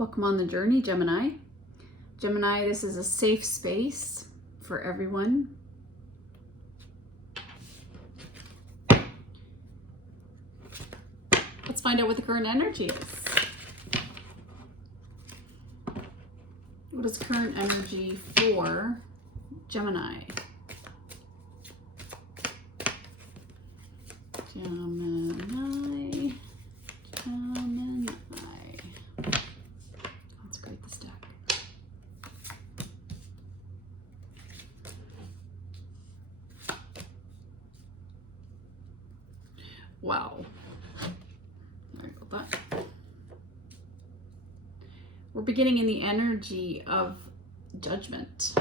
Welcome on the journey, Gemini. Gemini, this is a safe space for everyone. Let's find out what the current energy is. What is current energy for Gemini? Gemini. Let's grade this deck. Wow. Sorry about that. We're beginning in the energy of judgment.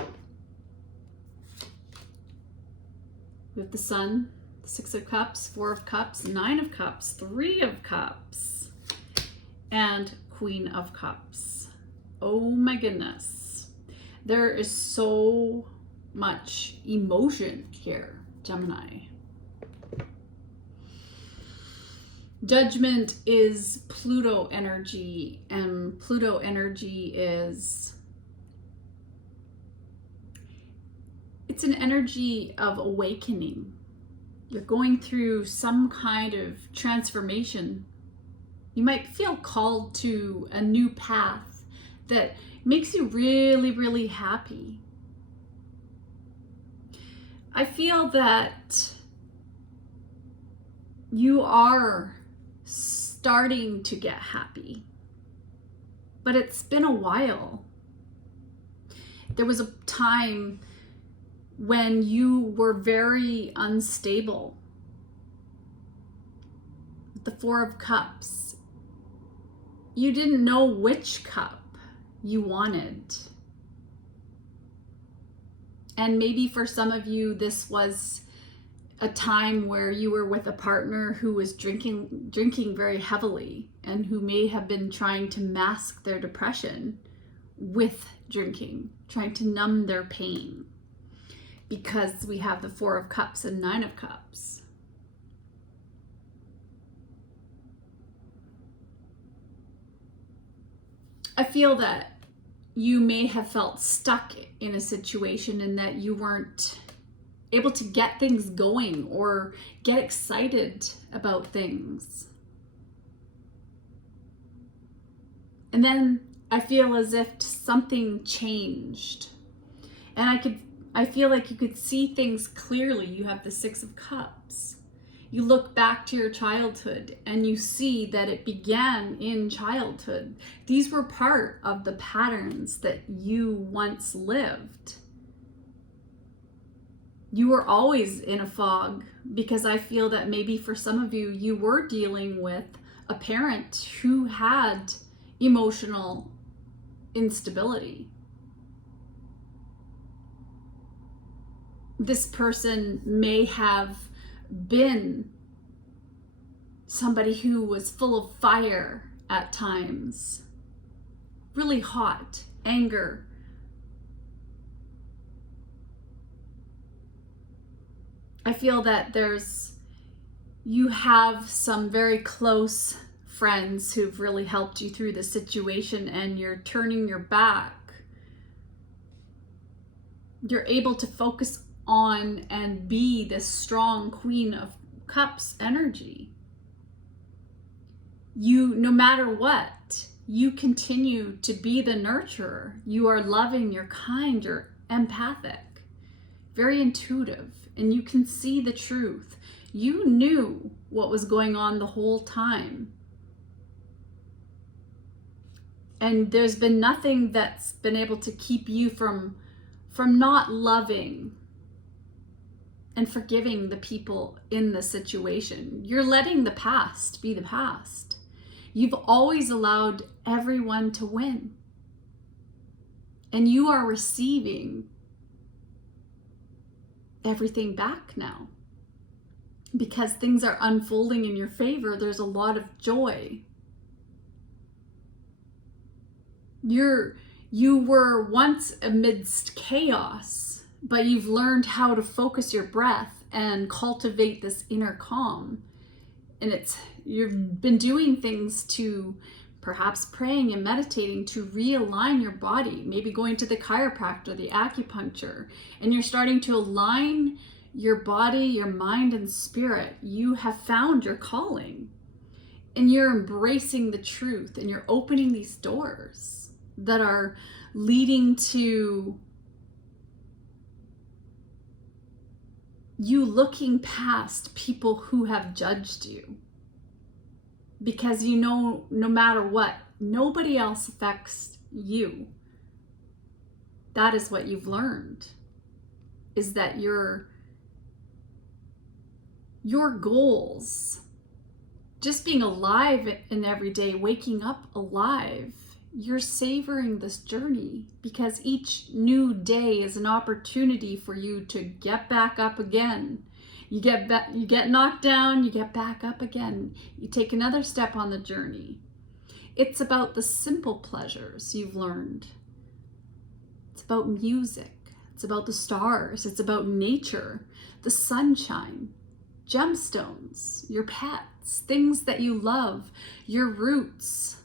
We have the Sun, Six of Cups, Four of Cups, Nine of Cups, Three of Cups, and Queen of Cups. Oh my goodness. There is so much emotion here, Gemini. Judgment is Pluto energy, and Pluto energy is, it's an energy of awakening. You're going through some kind of transformation. You might feel called to a new path that makes you really, really happy. I feel that you are starting to get happy, but it's been a while. There was a time when you were very unstable. The Four of Cups, you didn't know which cup you wanted. And maybe for some of you, this was a time where you were with a partner who was drinking very heavily and who may have been trying to mask their depression with drinking, trying to numb their pain, because we have the Four of Cups and Nine of Cups. I feel that you may have felt stuck in a situation and that you weren't able to get things going or get excited about things. And then I feel as if something changed. And I feel like you could see things clearly. You have the Six of Cups. You look back to your childhood and you see that it began in childhood. These were part of the patterns that you once lived. You were always in a fog, because I feel that maybe for some of you, you were dealing with a parent who had emotional instability. This person may have been somebody who was full of fire at times, really hot, anger. I feel that you have some very close friends who've really helped you through the situation, and you're turning your back. You're able to focus on and be this strong Queen of Cups energy. You, no matter what, you continue to be the nurturer. You are loving, you're kind, you're empathic, very intuitive, and you can see the truth. You knew what was going on the whole time. And there's been nothing that's been able to keep you from not loving and forgiving the people in the situation. You're letting the past be the past. You've always allowed everyone to win. And you are receiving everything back now. Because things are unfolding in your favor, there's a lot of joy. You were once amidst chaos, but you've learned how to focus your breath and cultivate this inner calm. And you've been doing things to perhaps praying and meditating to realign your body, maybe going to the chiropractor, the acupuncture, and you're starting to align your body, your mind, and spirit. You have found your calling, and you're embracing the truth, and you're opening these doors that are leading to you looking past people who have judged you. Because you know, no matter what, nobody else affects you. That is what you've learned, is that your goals, just being alive in every day, waking up alive, you're savoring this journey, because each new day is an opportunity for you to get back up again. You get knocked down, you get back up again. You take another step on the journey. It's about the simple pleasures you've learned. It's about music. It's about the stars. It's about nature, the sunshine, gemstones, your pets, things that you love, your roots.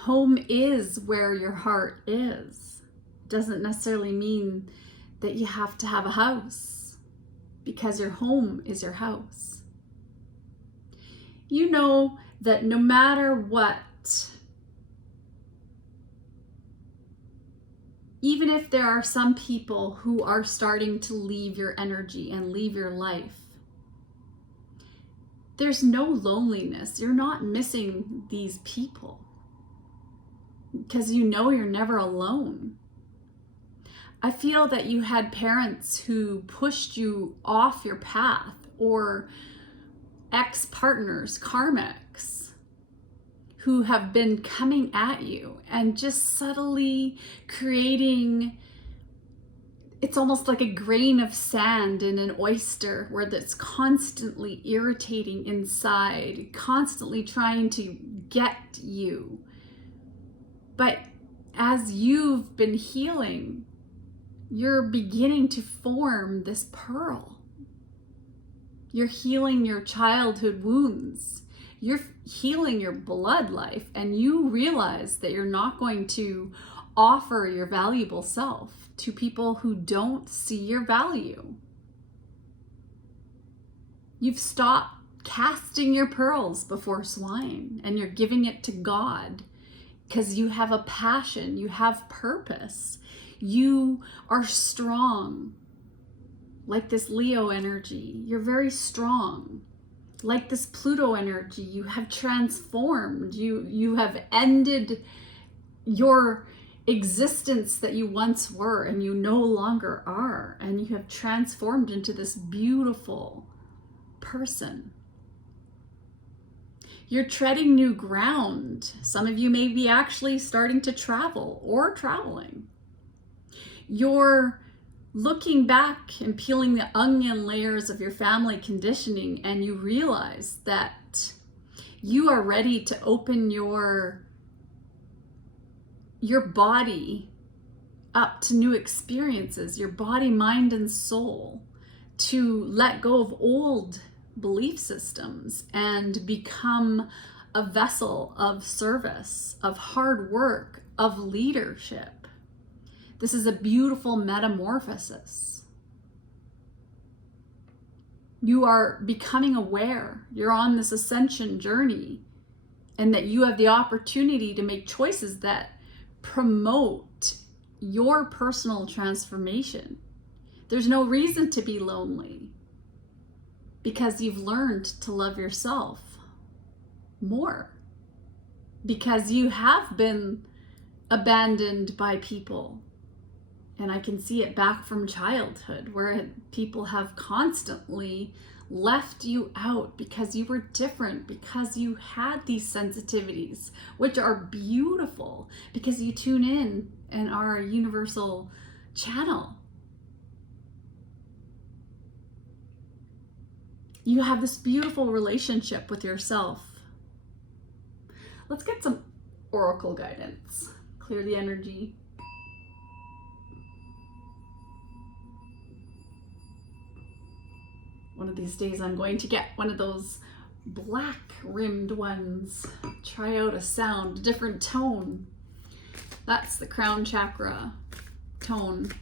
Home is where your heart is. It doesn't necessarily mean that you have to have a house, because your home is your house. You know that no matter what, even if there are some people who are starting to leave your energy and leave your life, there's no loneliness. You're not missing these people, because you know you're never alone. I feel that you had parents who pushed you off your path, or ex-partners, karmics, who have been coming at you and just subtly creating, it's almost like a grain of sand in an oyster, where that's constantly irritating inside, constantly trying to get you. But as you've been healing, you're beginning to form this pearl. You're healing your childhood wounds. You're healing your blood life, and you realize that you're not going to offer your valuable self to people who don't see your value. You've stopped casting your pearls before swine, and you're giving it to God, because you have a passion, you have purpose. You are strong, like this Leo energy. You're very strong. Like this Pluto energy, you have transformed. You have ended your existence that you once were, and you no longer are. And you have transformed into this beautiful person. You're treading new ground. Some of you may be actually starting to travel or traveling. You're looking back and peeling the onion layers of your family conditioning, and you realize that you are ready to open your body up to new experiences, your body, mind, and soul, to let go of old belief systems and become a vessel of service, of hard work, of leadership. This is a beautiful metamorphosis. You are becoming aware. You're on this ascension journey, and that you have the opportunity to make choices that promote your personal transformation. There's no reason to be lonely, because you've learned to love yourself more, because you have been abandoned by people. And I can see it back from childhood, where people have constantly left you out because you were different, because you had these sensitivities, which are beautiful, because you tune in and are a universal channel. You have this beautiful relationship with yourself. Let's get some oracle guidance. Clear the energy. One of these days I'm going to get one of those black rimmed ones. Try out a sound, a different tone. That's the crown chakra tone.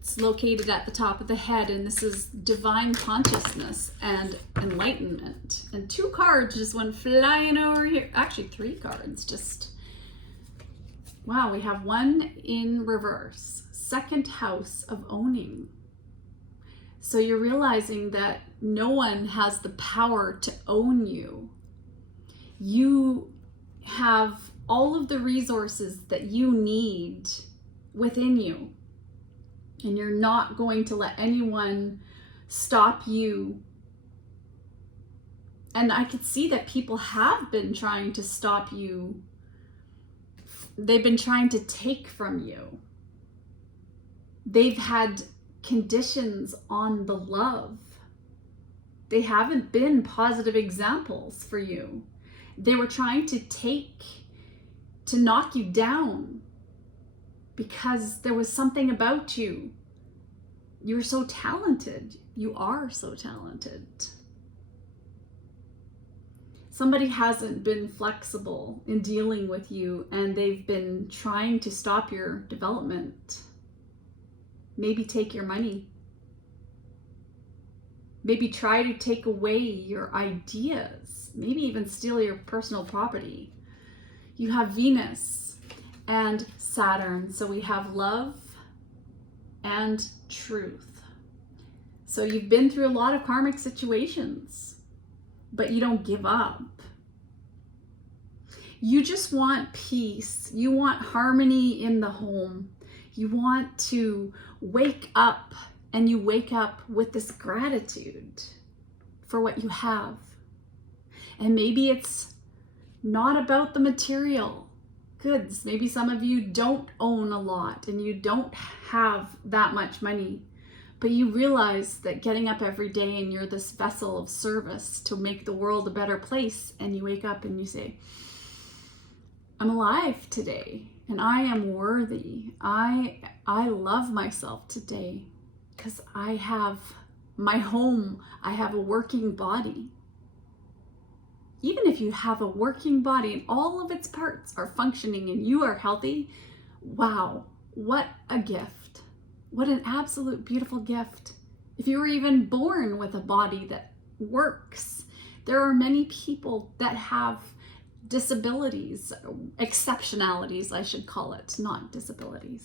It's located at the top of the head, and this is divine consciousness and enlightenment. And 2 cards just went flying over here. Actually, 3 cards. Just, wow, we have 1 in reverse. 2nd house of owning. So you're realizing that no one has the power to own you. You have all of the resources that you need within you. And you're not going to let anyone stop you. And I could see that people have been trying to stop you. They've been trying to take from you. They've had conditions on the love. They haven't been positive examples for you. They were trying to knock you down because there was something about you. You were so talented. You are so talented. Somebody hasn't been flexible in dealing with you, and they've been trying to stop your development. Maybe take your money. Maybe try to take away your ideas. Maybe even steal your personal property. You have Venus and Saturn. So we have love and truth. So you've been through a lot of karmic situations, but you don't give up. You just want peace. You want harmony in the home. You want to wake up, and you wake up with this gratitude for what you have. And maybe it's not about the material goods. Maybe some of you don't own a lot and you don't have that much money, but you realize that getting up every day and you're this vessel of service to make the world a better place, and you wake up and you say, I'm alive today and I am worthy. I love myself today because I have my home. I have a working body. Even if you have a working body and all of its parts are functioning and you are healthy, wow, what a gift. What an absolute beautiful gift. If you were even born with a body that works, there are many people that have disabilities, exceptionalities, I should call it, not disabilities,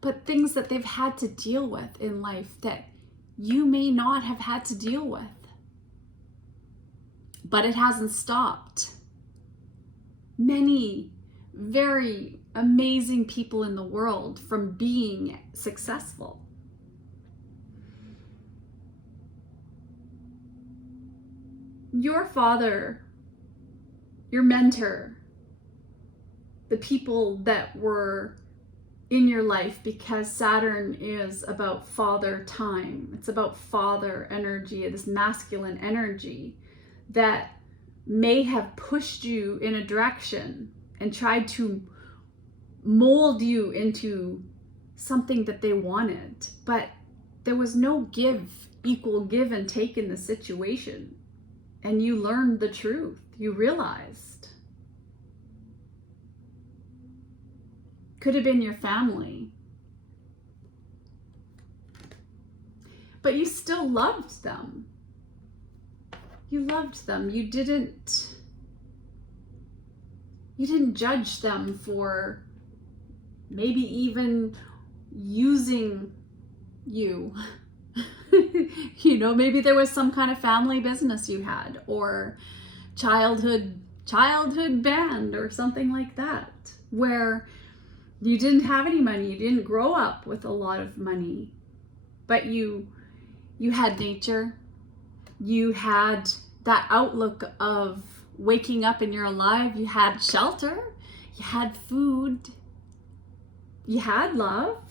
but things that they've had to deal with in life that you may not have had to deal with. But it hasn't stopped many very amazing people in the world from being successful. Your father, your mentor, the people that were in your life, because Saturn is about father time. It's about father energy, this masculine energy that may have pushed you in a direction and tried to mold you into something that they wanted. But there was no equal give and take in the situation. And you learned the truth. You realized. Could have been your family. But you still loved them. You loved them. You didn't judge them for maybe even using you. You know, maybe there was some kind of family business you had, or childhood band or something like that, where you didn't have any money, you didn't grow up with a lot of money, but you had nature, you had that outlook of waking up and you're alive, you had shelter, you had food, you had love,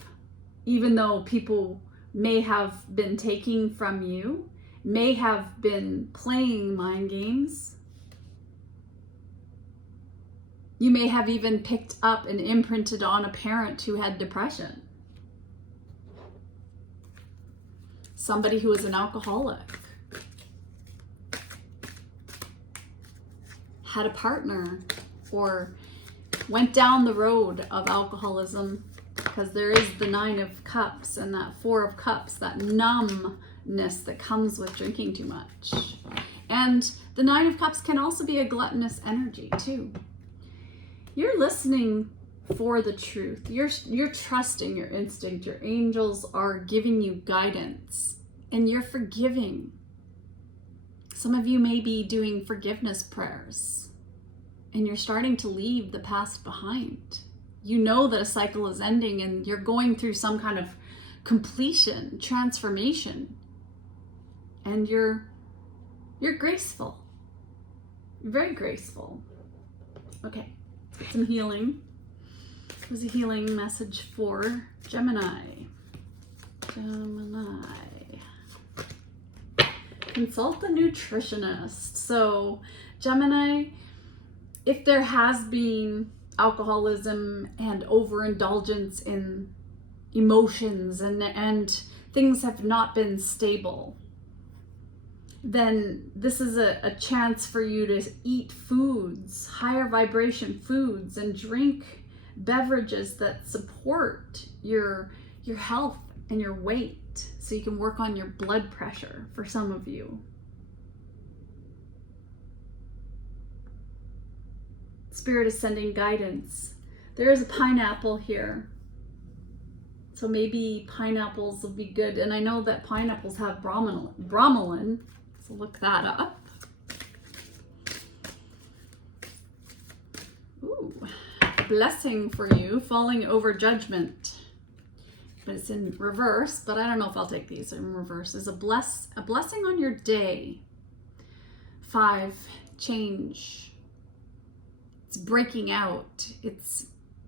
even though people may have been taking from you, may have been playing mind games. You may have even picked up and imprinted on a parent who had depression. Somebody who was an alcoholic. had a partner or went down the road of alcoholism, because there is the 9 of Cups and that 4 of Cups, that numbness that comes with drinking too much. And the 9 of Cups can also be a gluttonous energy too. You're listening for the truth. You're trusting your instinct. Your angels are giving you guidance, and you're forgiving. Some of you may be doing forgiveness prayers, and you're starting to leave the past behind. You know that a cycle is ending, and you're going through some kind of completion, transformation, and you're graceful. You're very graceful. Okay, let's get some healing. It was a healing message for Gemini. Consult the nutritionist. So Gemini, if there has been alcoholism and overindulgence in emotions and things have not been stable, then this is a chance for you to eat foods, higher vibration foods, and drink beverages that support your health and your weight, so you can work on your blood pressure for some of you. Spirit is sending guidance. There is a pineapple here, so maybe pineapples will be good. And I know that pineapples have bromelain, so look that up. Ooh, blessing for you, falling over judgment. But it's in reverse, but I don't know if I'll take these in reverse. Is a blessing on your day. 5, change. It's breaking out. It's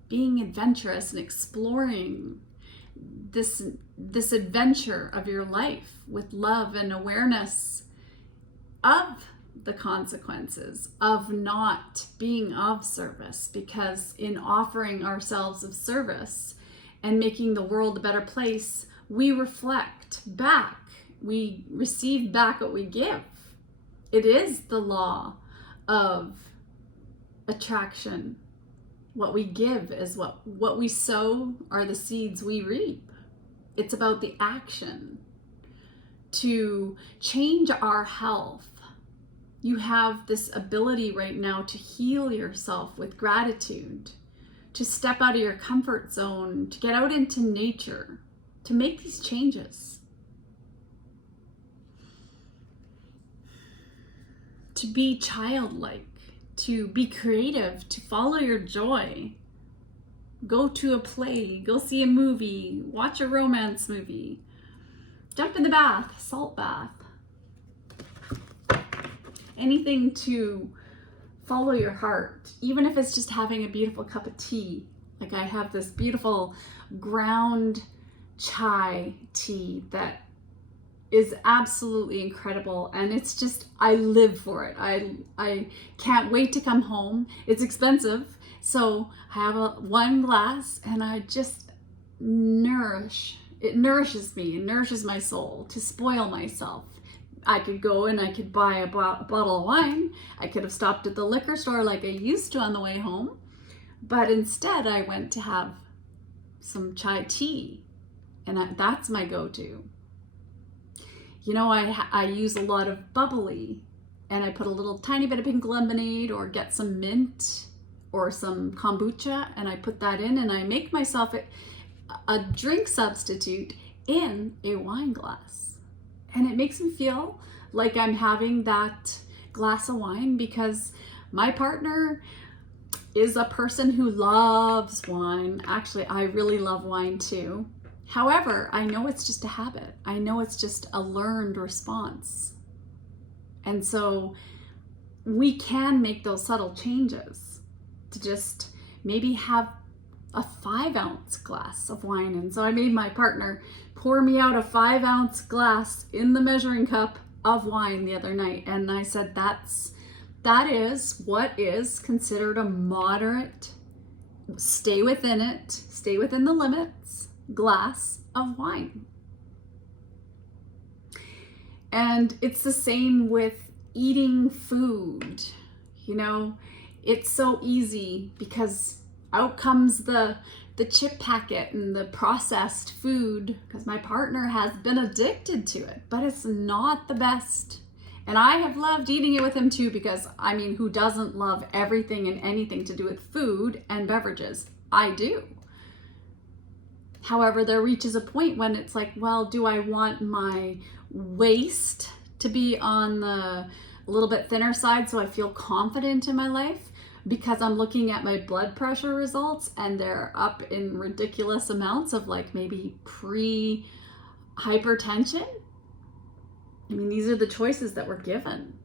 being adventurous and exploring this adventure of your life with love and awareness of the consequences of not being of service, because in offering ourselves of service and making the world a better place, we reflect back. We receive back what we give. It is the law of attraction. What we give is what we sow are the seeds we reap. It's about the action to change our health. You have this ability right now to heal yourself with gratitude, to step out of your comfort zone, to get out into nature, to make these changes, to be childlike, to be creative, to follow your joy. Go to a play, go see a movie, watch a romance movie, jump in the bath, salt bath. Anything to follow your heart, even if it's just having a beautiful cup of tea. Like I have this beautiful ground chai tea that is absolutely incredible, and it's just, I live for it. I can't wait to come home. It's expensive, so I have one glass, and I just it nourishes me, it nourishes my soul to spoil myself. I could go and I could buy a bottle of wine. I could have stopped at the liquor store like I used to on the way home, but instead I went to have some chai tea, and that's my go-to. You know, I use a lot of bubbly, and I put a little tiny bit of pink lemonade or get some mint or some kombucha, and I put that in, and I make myself a drink substitute in a wine glass. And it makes me feel like I'm having that glass of wine, because my partner is a person who loves wine. Actually, I really love wine too. However, I know it's just a habit. I know it's just a learned response. And so we can make those subtle changes to just maybe have a 5-ounce glass of wine. And so I made my partner pour me out a 5-ounce glass in the measuring cup of wine the other night. And I said, that is what is considered a moderate, stay within the limits, glass of wine. And it's the same with eating food. You know, it's so easy because out comes the chip packet and the processed food, because my partner has been addicted to it, but it's not the best. And I have loved eating it with him too, because I mean, who doesn't love everything and anything to do with food and beverages? I do. However, there reaches a point when it's like, well, do I want my waist to be on the little bit thinner side so I feel confident in my life? Because I'm looking at my blood pressure results and they're up in ridiculous amounts of like maybe pre-hypertension. I mean, these are the choices that we're given,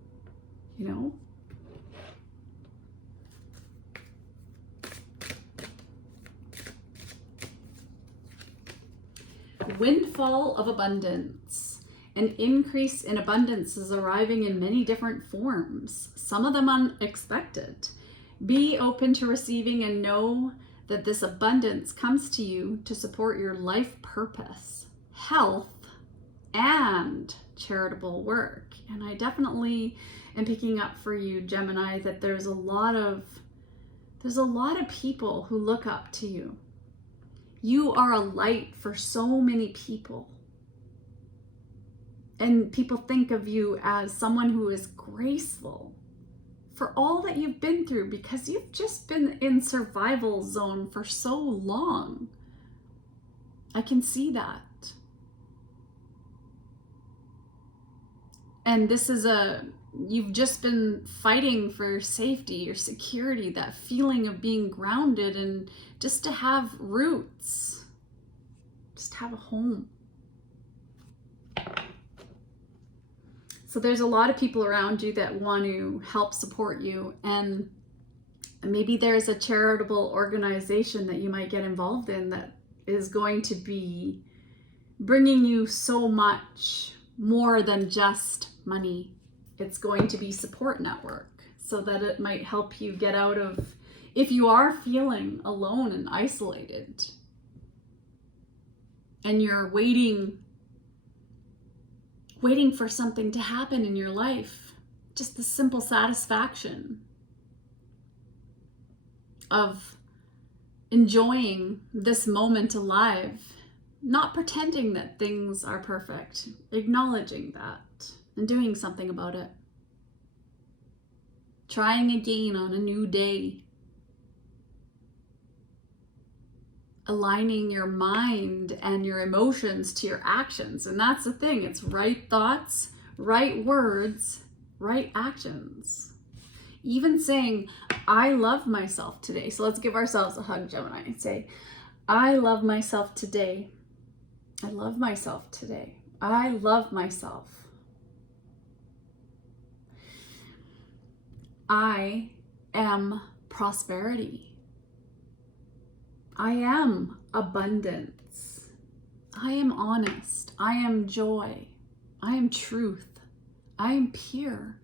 you know? Windfall of abundance. An increase in abundance is arriving in many different forms, some of them unexpected. Be open to receiving and know that this abundance comes to you to support your life purpose, health, and charitable work. And I definitely am picking up for you, Gemini, that there's a lot of people who look up to you. You are a light for so many people. And people think of you as someone who is graceful for all that you've been through, because you've just been in survival zone for so long. I can see that. And this is you've just been fighting for your safety, your security, that feeling of being grounded and just to have roots, just have a home. So there's a lot of people around you that want to help support you, and maybe there's a charitable organization that you might get involved in that is going to be bringing you so much more than just money. It's going to be support network, so that it might help you get out of, if you are feeling alone and isolated and you're waiting for something to happen in your life, just the simple satisfaction of enjoying this moment alive, not pretending that things are perfect, acknowledging that and doing something about it. Trying again on a new day. Aligning your mind and your emotions to your actions. And that's the thing, it's right thoughts, right words, right actions. Even saying, I love myself today. So let's give ourselves a hug, Gemini, and say, I love myself today. I love myself today. I love myself. I am prosperity. I am abundance. I am honest. I am joy. I am truth. I am pure.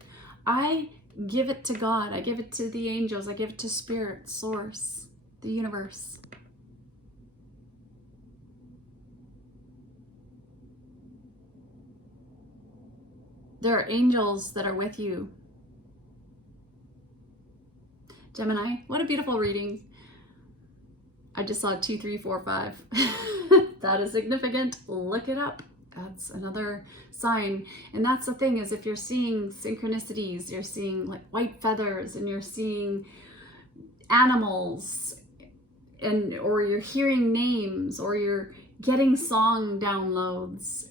I give it to God. I give it to the angels. I give it to Spirit, Source, the universe. There are angels that are with you. Gemini, what a beautiful reading. I just saw 2, 3, 4, 5. That is significant. Look it up. That's another sign. And that's the thing, is if you're seeing synchronicities, you're seeing like white feathers, and you're seeing animals, or you're hearing names, or you're getting song downloads,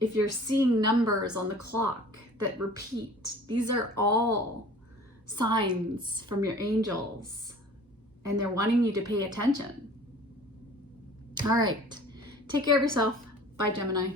if you're seeing numbers on the clock that repeat, these are all signs from your angels. And they're wanting you to pay attention. All right. Take care of yourself. Bye, Gemini.